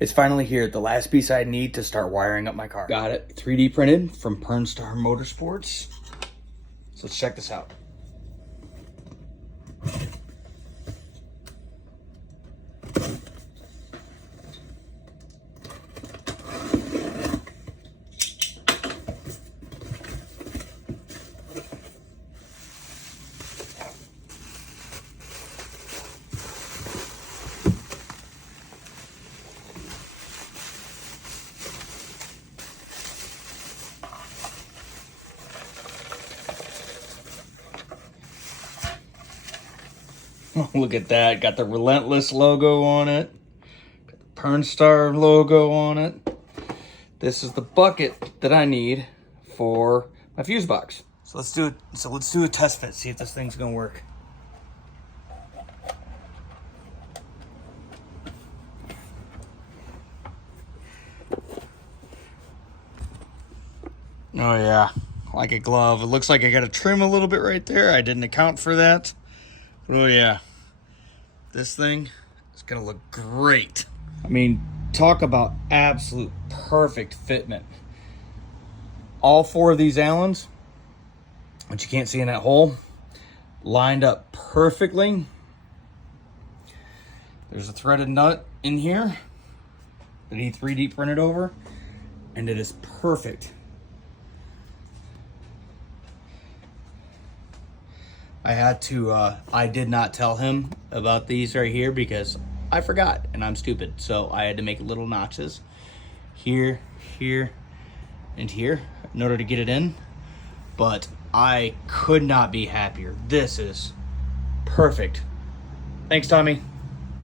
It's finally here, the last piece I need to start wiring up my car. Got it 3D printed from Pernstar Motorsports. So let's check this out. Oh, look at that. Got the Relentless logo on it. Got the Pernstar logo on it. This is the bucket that I need for my fuse box. So let's do a test fit, see if this thing's gonna work. Oh yeah, like a glove. It looks like I gotta trim a little bit right there. I didn't account for that. Oh yeah, this thing is gonna look great. I mean, talk about absolute perfect fitment. All four of these Allens, which you can't see in that hole, lined up perfectly. There's a threaded nut in here that he 3D printed over, and it is perfect. I did not tell him about these right here because I forgot and I'm stupid. So I had to make little notches here, here, and here in order to get it in. But I could not be happier. This is perfect. Thanks, Tommy.